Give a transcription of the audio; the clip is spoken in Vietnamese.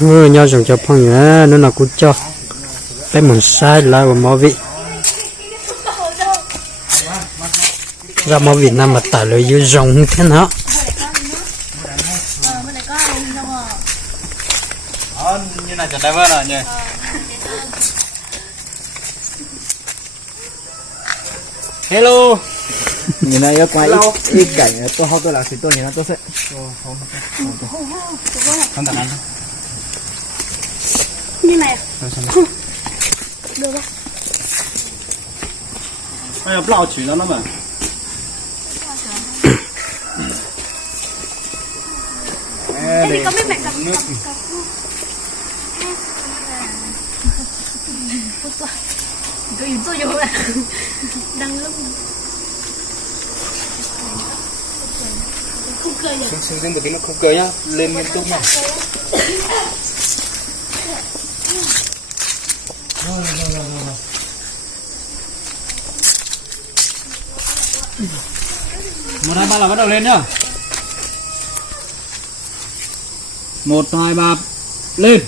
nhau dùng cho phong nhá nó là cú cho cái món sai là của món vị ra món Việt Nam mà tải lời yêu rồng thế nào như này chẳng đẹp hơn nhỉ. Hello. Như này quay ít cảnh tôi không tôi là thì tôi nhìn nó tôi sẽ Không thật anh. Như này được không? Bây giờ bao chỉ nó mà. Thế thì có biết mẹ cặp tôi nhìn tôi vô là đang lúc không cười nhỉ? Xưng được cái nó không cười nhá, lên nghiêm túc này. Một hai ba là bắt đầu lên nhá. 1 2 3 lên.